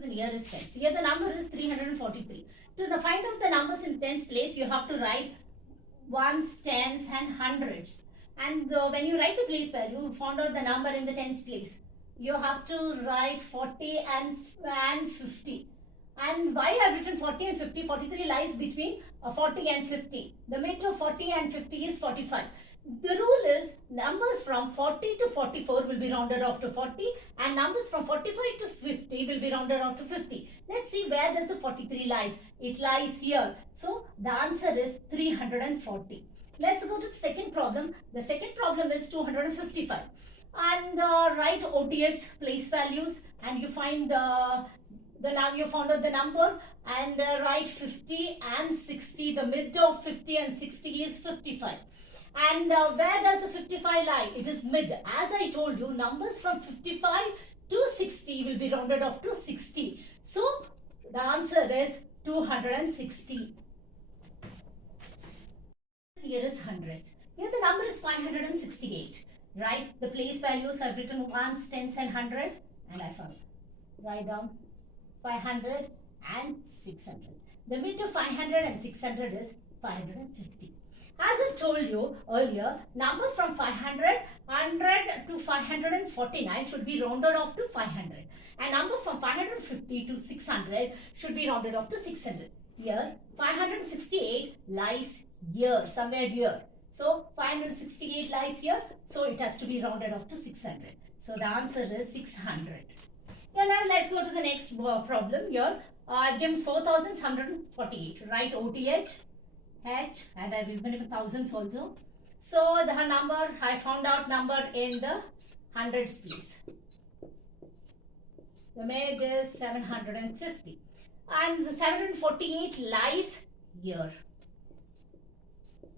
The nearest tens. Here the number is 343. To find out the numbers in tens place, you have to write ones, tens and hundreds. And when you write the place value, you found out the number in the tens place. You have to write 40 and 50. And why I have written 40 and 50? 43 lies between 40 and 50. The mid of 40 and 50 is 45. The rule is numbers from 40 to 44 will be rounded off to 40 and numbers from 45 to 50 will be rounded off to 50. Let's see where does the 43 lies. It lies here. So the answer is 340. Let's go to the second problem. The second problem is 255. And write OTH place values and you find you found out the number and write 50 and 60. The mid of 50 and 60 is 55. And where does the 55 lie? It is mid. As I told you, numbers from 55 to 60 will be rounded off to 60. So, the answer is 260. Here is hundreds. Here the number is 568. Right? The place values I've written ones, tens and 100. And I found. Write down 500 and 600. The mid of 500 and 600 is 550. As I told you earlier, number from 500 to 549 should be rounded off to 500. And number from 550 to 600 should be rounded off to 600. Here, 568 lies here, somewhere here. So, 568 lies here. So, it has to be rounded off to 600. So, the answer is 600. Yeah, now let's go to the next problem here. I've given 4,148. Write OTH. H and I will give thousands also. So the number I found out number in the hundreds place. The mid is 750 and the 748 lies here.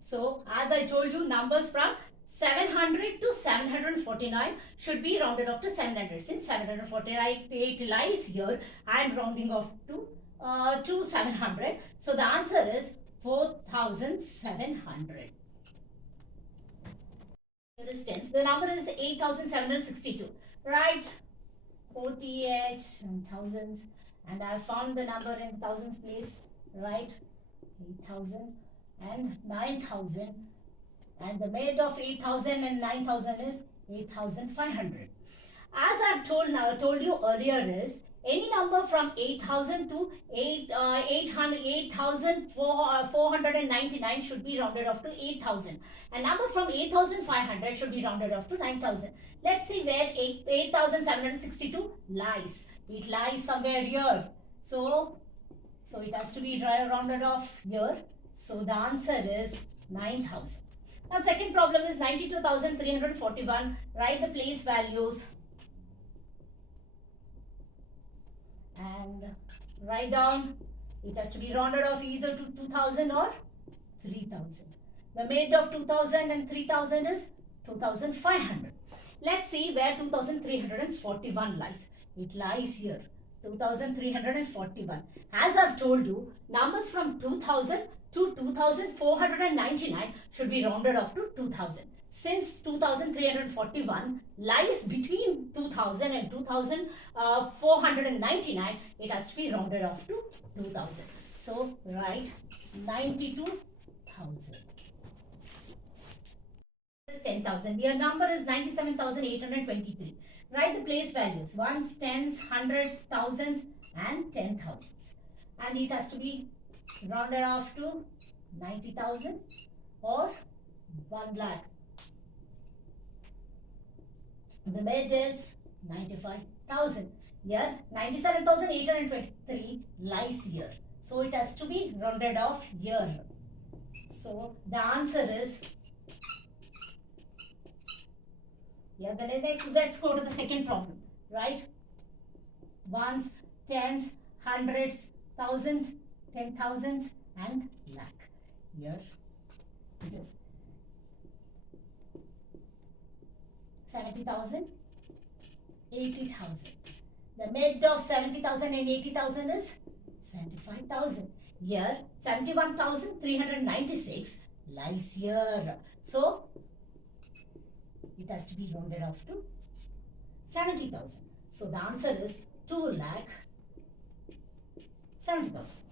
So as I told you, numbers from 700 to 749 should be rounded off to 700. Since 748 lies here, I am rounding off to 700. So the answer is 4,700. Here is tens. The number is 8,762. Right? OTH and thousands. And I found the number in thousands place. Right? 8,000 and 9,000. And the mid of 8,000 and 9,000 is 8,500. As I've told you earlier is, any number from 8,000 to 8,499 should be rounded off to 8,000. A number from 8,500 should be rounded off to 9,000. Let's see where 8,762 lies. It lies somewhere here. So it has to be rounded off here. So the answer is 9,000. Now second problem is 92,341. Write the place values. And write down, it has to be rounded off either to 2,000 or 3,000. The mid of 2,000 and 3,000 is 2,500. Let's see where 2,341 lies. It lies here, 2,341. As I've told you, numbers from 2,000 to 2,499 should be rounded off to 2,000. Since 2,341 lies between 2,000 and 2,499, it has to be rounded off to 2,000. So, write 92,000. 10,000. Your number is 97,823. Write the place values. Ones, tens, hundreds, thousands and 10,000s. And it has to be rounded off to 90,000 or 1 lakh. The mid is 95,000. Here 97,823 lies here. So it has to be rounded off here. So the answer is, yeah, then let's go to the second problem, right? Ones, tens, hundreds, thousands, 10,000s and lakh. Here it is 70,000, 80,000. The mid of 70,000 and 80,000 is 75,000. Here 71,396 lies here. So it has to be rounded off to 70,000. So the answer is 2,70,000. 70%.